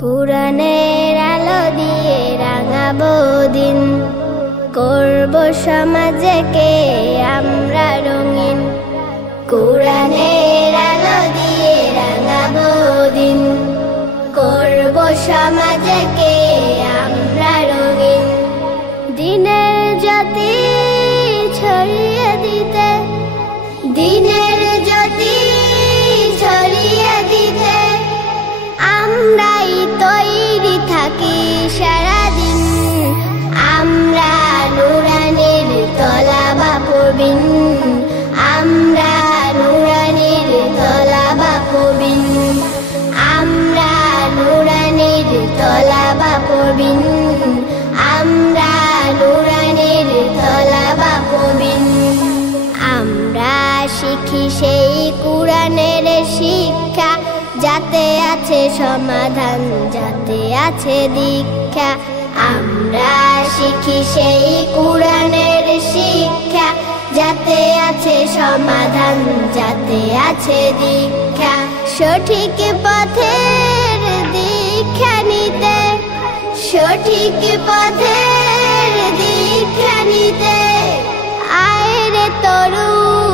কুরআনের আলো দিয়ে রাঙাবো দিন, করব সমাজকে আমরা রঙিন। কুরআনের আলো দিয়ে রাঙাবো দিন, করব সমাজকে আমরা রঙিন। দিনের জ্যোতি ছড়িয়ে দিতে, দিনের জ্যোতি ছড়িয়ে দিতে আমরাই তৈরি থাকি সারাদিন। আমরা নুরানির তলাবা পড়বিন, আমরা নুরানির তলাবা পড়বিন, আমরা নুরানির তলাবা পড়বিন, আমরা নুরানির তলাবা পড়বিন। আমরা শিখি সেই কুরআনের শিক্ষা, যাতে আছে সমাধান, যাতে আছে দীক্ষা। আমরা শিখি সেই কুরআনের শিক্ষা, যাতে আছে সমাধান, যাতে আছে দীক্ষা। সঠিক পথের দীক্ষা নিতে, সঠিক পথের দীক্ষা নিতে আয় রে তরুণ।